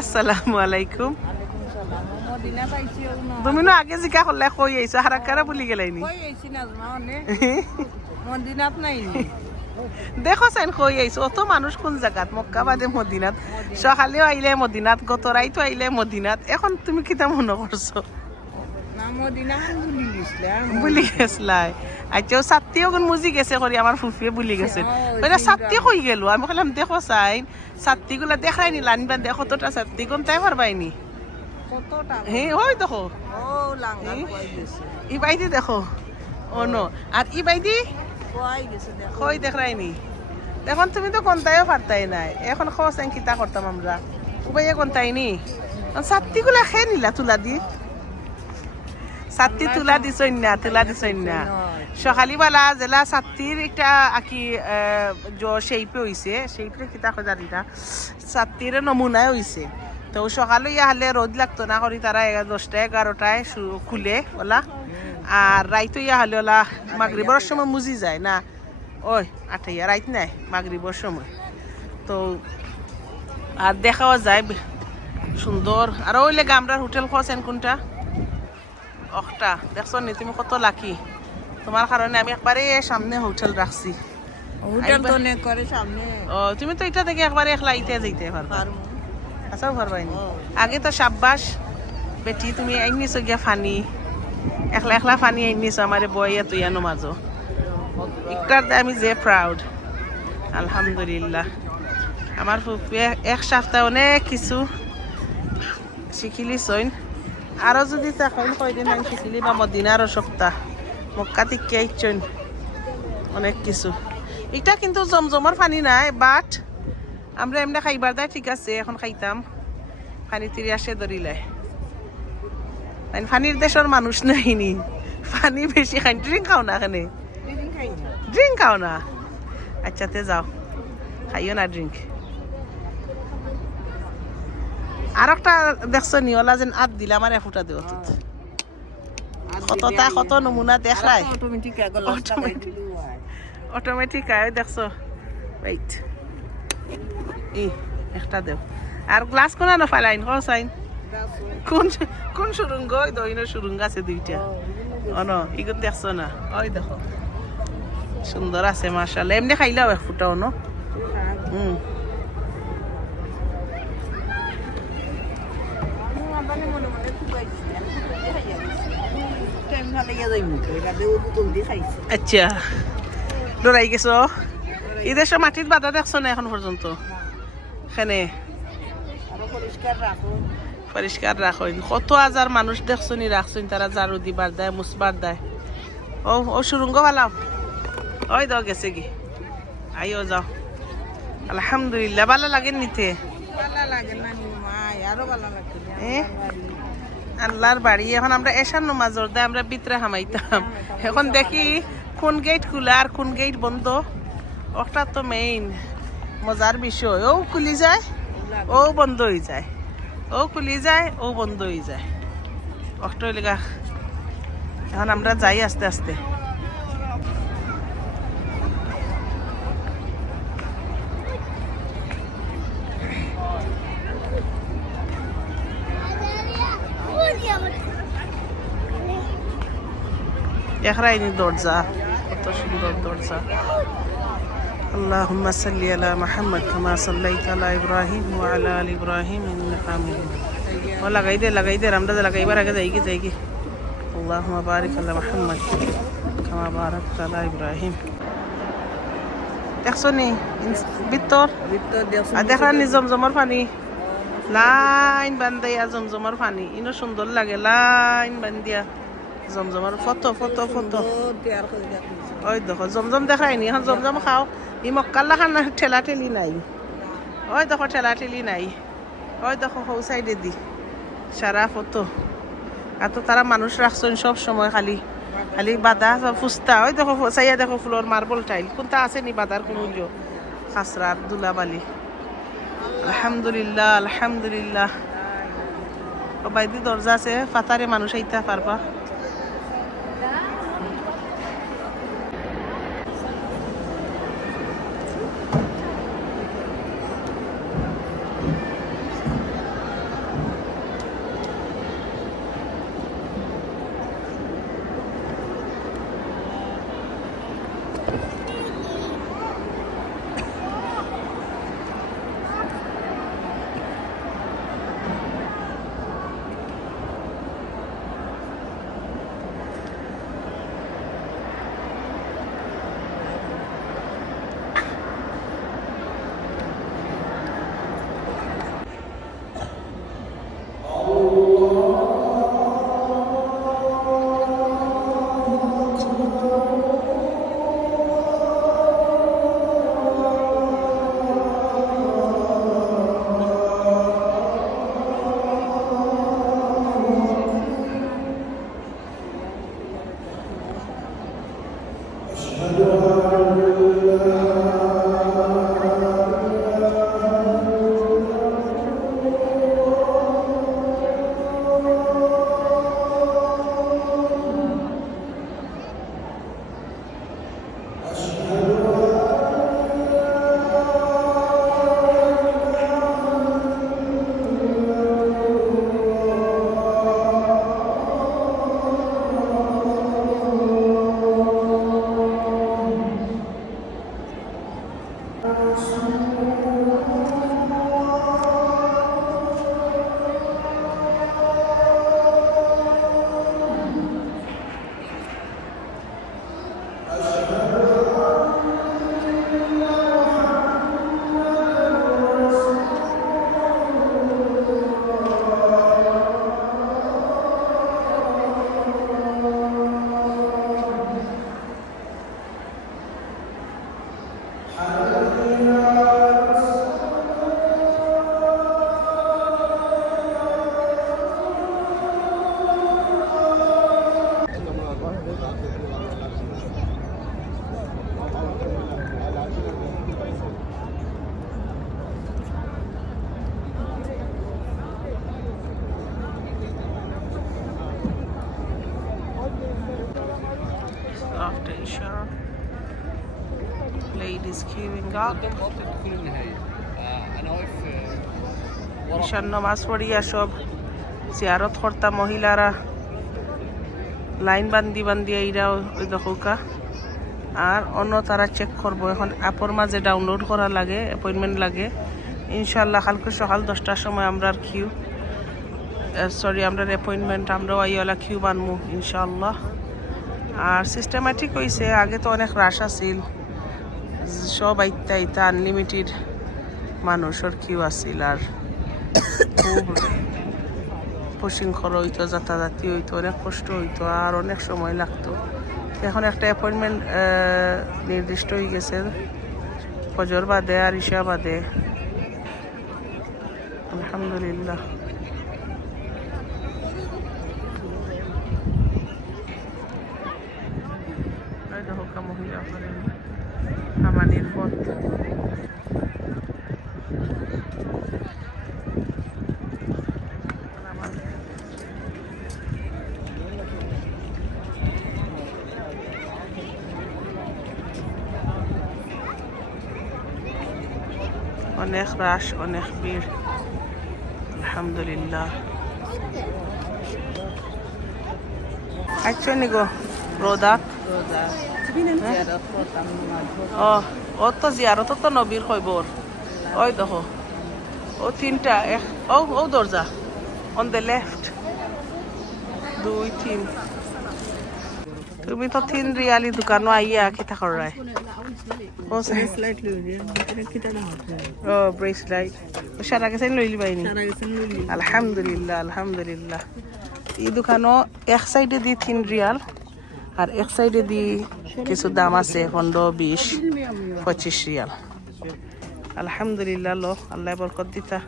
আসসালামু আলাইকুম। তুমি না আগে জিকা করলে কই আইছো হারাকারা বলি গেলাইনি দেখো চাইন কই আইছো অত মানুষ কোন জায়গাত মক্কা বাদে মদিনাত সকালেও আইলে মদিনাত গত রাইতো আইলে মদিনাত এখন তুমি কিতা মনে করছো বুলি গেছলাই আচ্ছা ছাত্রীও কোন মুজি গেছে করি আমার ফুফিয়ে বুলি গেছে ছাত্রী কই গেল আমি বললাম দেখো চাইন ছাত্রীগুলা দেখাই নি লানবা দেখো তোটা ছাত্রী কোন তাই পারবাইনি হ্যাঁ ওই দেখো ই বাইদি দেখো ও নো আর ই বাইদি কই দেখাইনি এখন তুমি তো কোনটাইও পারতাই নাই এখন খোঁজ কিতা করতাম আমরা উবাইয়া কোনটাইনি ছাত্রীগুলা খেয়ে নিলা তুলা দি ছাত্রী তুলা দিছই না সকালবেলা জেলা ছাত্রীর একটা আকি সেইপে হইছে সেইপে কিতা খোঁজা দিতা ছাত্রীর নমুনায় হইছে তো সকালে হলে রোদ লাগতো না করি তারা 10টা 11টায় খুলে ওলা আর রাইতো হলে ওলা মাগরিবর সময় মুজি যায় না ওই আঠাইয়া রাইত নাই মাগরিবর সময় তো আর দেখাও যায় সুন্দর আর ওইলে গামরার হোটেল খোঁজেন কোনটা অখটা দেখছো নি তুমি কত লাকি তোমার কারণে আমি একবারে সামনে হোটেল রাখছি হোটেল তো নে করে সামনে ও তুমি তো এটা থেকে একবারে একলা ইতে যাইতে পারবা আচ্ছা পারবাইনি আগে তো সাব্বাস বেটি তুমি আইনিছো গিয়া ফানি একলা ফানি আইনিছো আমারে বইয়া তুই আনো মাঝো একটার আমি যে প্রাউড আলহামদুলিল্লাহ আমার ফুফিয়ে এক সপ্তাহ অনেক কিছু শিখিলিছইন আরো যদি চাকইন কয়দিন আমি শিখিলি বা মদিনারও সপ্তাহ মক্কা থেকে আইছইন অনেক কিছু এটা কিন্তু জমজমর পানি নাই বাট আমরা এমনি খাইবার দেয় ঠিক আছে এখন খাইতাম পানি তিরি আসে ধরিলাই পানির দেশের মানুষ নাইনি পানি বেশি খাই ড্রিঙ্ক খাও না এখানে ড্রিঙ্ক খাও না আচ্ছা তে যাও খাইও না ড্রিঙ্ক আর একটা দেখছো নিওলা যেন আদ দিলে আমার এফুটা দেও কত নমুনা দেখায় অটোমেটিক আয় দেখছো ওয়েট একটা দেও আর গ্লাস কোনা না ফালাইন হ সাইন কোন সুরঙ্গ ওই দইনো সুরঙ্গ আছে দুইটা অন ইগুন দেখছো না ওই দেখো সুন্দর আছে মাশাআল্লাহ এমনি খাইলাও এক ফুটাও ন আচ্ছা লড়াই গেছো এই দেশের মাটির বাধা দেখছো না এখন পর্যন্ত এখানে পরিষ্কার রাখুন কত হাজার মানুষ দেখছো নি রাখছেন তারা ঝাড়ু দিবার দেয় মুছবার দেয় ও সুরঙ্গ ভালাম ওই দাও গেছে কি আইও যাও আলহামদুলিল্লাহ ভালো লাগে নিতে আল্লাহর বাড়ি এখন আমরা এশার নামাজর দেয় আমরা ভিতরে হামাইতাম এখন দেখি কোন গেট খোলা আর কোন গেট বন্ধ ওটা তো মেইন মজার বিষয় ও খুলি যায় ও বন্ধ হয়ে যায় ও খুলি যায় ও বন্ধ হয়ে যায় অক্টো লেগা এখন আমরা যাই আস্তে আস্তে দেখাইনি দরজা কত সুন্দর দরজা اللهم صل على محمد كما صليت على ابراهيم وعلى ال ابراهيم انك حميد लगाई दे रामदा लगाइबार आगे जाएगी اللهم بارك على محمد كما باركت على ابراهيم দেখছো নি ভিতর দেখা নি জমজমর পানি লাইন বান্ধাইয়া জমজমর পানি ইনো সুন্দর লাগে লাইন বান্ধিয়া জমজমর ফটো ওই দেখো জমজম দেখায়নি এখন জমজম খাও ই মক্কাল্লা খান ঠেলা ঠেলি নাই ওই দেখো ঠেলা ঠেলি নাই ওই দেখো হৌ সাইডে দি সারা ফটো আর তো তারা মানুষ রাখছেন সব সময় খালি বাধা ফুস্তা ওই দেখো চাইয়া দেখো ফুলর মার্বল টাইল কোনটা আছে নি বাধার কোনো খাসরার দুলাবালি আলহামদুলিল্লাহ বাইদি দরজা আছে ফাতারে মানুষ আইতা পারবা is queuing up. ঈশান নামাজ পড়িয়া সব জিয়ারত করতা মহিলারা লাইন বান্ধি বান্ধি এইরা ওই দোকা আর অন্য তারা চেক করবো এখন অ্যাপের মাঝে ডাউনলোড করা লাগে অ্যাপয়েন্টমেন্ট লাগে ইনশাল্লাহ কালকে সকাল 10টার সময় আমরা কিউ আমরা অ্যাপয়েন্টমেন্ট আমরা ওইওয়ালা কিউ বানমু ইনশাল্লাহ আর সিস্টেমেটিক হয়েছে আগে তো অনেক রাশ আছিল সব আইতা আনলিমিটেড মানুষের কিউ আছিল আর খুব প্রশৃঙ্খল হইতো যাতায়াতি হইতো অনেক কষ্ট হইতো আর অনেক সময় লাগতো এখন একটা অ্যাপয়েন্টমেন্ট নির্দিষ্ট হয়ে গেছে ফজর বাদে আর ইশা বাদে আলহামদুলিল্লাহ মহিলা করেন আমাদের পথ অনেক রাশ অনেক ভিড় আলহামদুলিল্লাহ আচ্ছা গো রোদা ও তো জিয়ারত তো নবীর খবর ওই দেখো ও তিনটা ও দরজা অন দ্য লেফট 2 3 তুমি তো 3 রিয়ালি দোকানো আইয়া কি থাকর রায় ও ব্রেসলাইট সারা গেছেন লইলি বাইনি আলহামদুলিল্লাহ আলহামদুলিল্লাহ এই দোকানো এক সাইডে দি 3 রিয়াল আর এক সাইডে দি কিছু দাম আছে 15 20 25 রিয়াল আলহামদুলিল্লাহ আল্লাহ বরকত দিতা